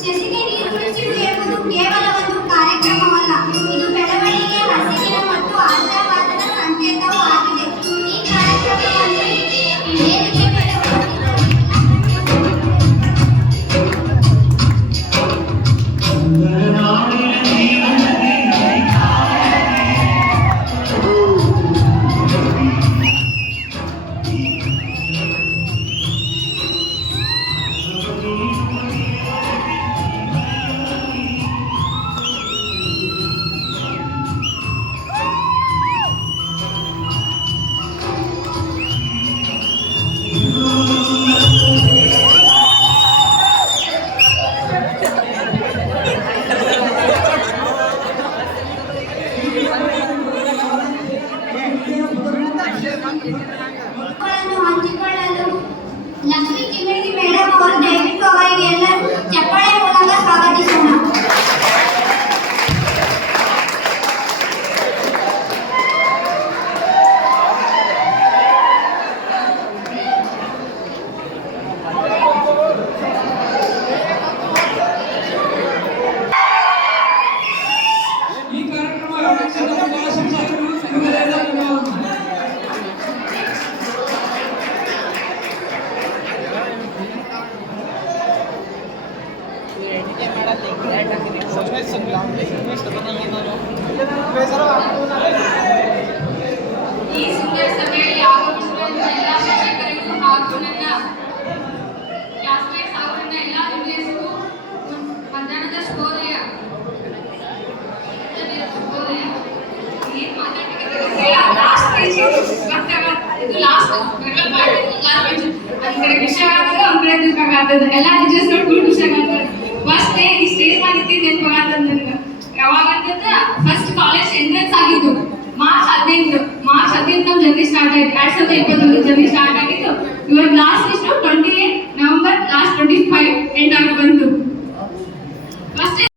ಶಶಿಗೆ ನೀರು ಕುಡಿಸುವುದು ಎಂಬುದು ಕೇವಲ ಒಂದು ಕಾರ್ಯಕ್ರಮವಲ್ಲ, ಇದು ಬೆಳವಣಿಗೆ, ಹಸಿವಿನ ಮತ್ತು ಆಶಾವಾದದ ಸಂಕೇತವೂ ಆಗಿದೆ. ಈ ಕಾರ್ಯಕ್ರಮವನ್ನು ವೇದಿಕೆ ಮೇಲೆ ಹಂಚಿಕೊಳ್ಳಲು ಲಕ್ಷ್ಮೀ ಕಿಮ್ಮಡಿ ಮೇಡಮ್ ಅವರು ದಯವಿಟ್ಟು ಅವರಿಗೆ ಎಲ್ಲ ಚಪ್ಪಾಳೆ ಮೂಲಕ ಸ್ವಾಗತಿಸೋಣ. ಈ ಸುಂದರ ಸಭೆಯಲ್ಲಿ ಆಗಮಿಸಿರುವ ಎಲ್ಲ ಶಿಕ್ಷಕರಿಗೂ ಹಾಗೂ ನನ್ನ ಕ್ಲಾಸ್ಮೇಟ್ಸ್ ಹಾಗೂ ನನ್ನ ಎಲ್ಲ ಜೂನಿಯರ್ಸ್ಗೂ ಮಧ್ಯಾಹ್ನದ ಶುಭೋದಯ. ಎಲ್ಲ ಟೀಚರ್ಸ್ ನೋಡಿ ಖುಷಿ ಆಗ್ತದೆ. ಫಸ್ಟ್ ಡೇ ಈ ಸ್ಟೇಜ್ ಮೇಲೆ ಇದ್ದಿದ್ದು ನೆನಪಾಗ್ತದೆ. ಯಾವಾಗ ಅಂತಂದ್ರೆ ಫಸ್ಟ್ ಕಾಲೇಜ್ ಎಂಟ್ರೆನ್ಸ್ ಆಗಿದ್ದು ಮಾರ್ಚ್ 15 ನಮ್ಮ ಜರ್ನಿ ಸ್ಟಾರ್ಟ್ ಆಯ್ತು. 2021 ಜರ್ನಿ ಸ್ಟಾರ್ಟ್ ಆಗಿತ್ತು. ಇವಾಗ ಲಾಸ್ಟ್ ಎಷ್ಟು 28 ನವೆಂಬರ್, ಲಾಸ್ಟ್ 25 ಎಂಡ್ ಆಗುತ್ತೆ.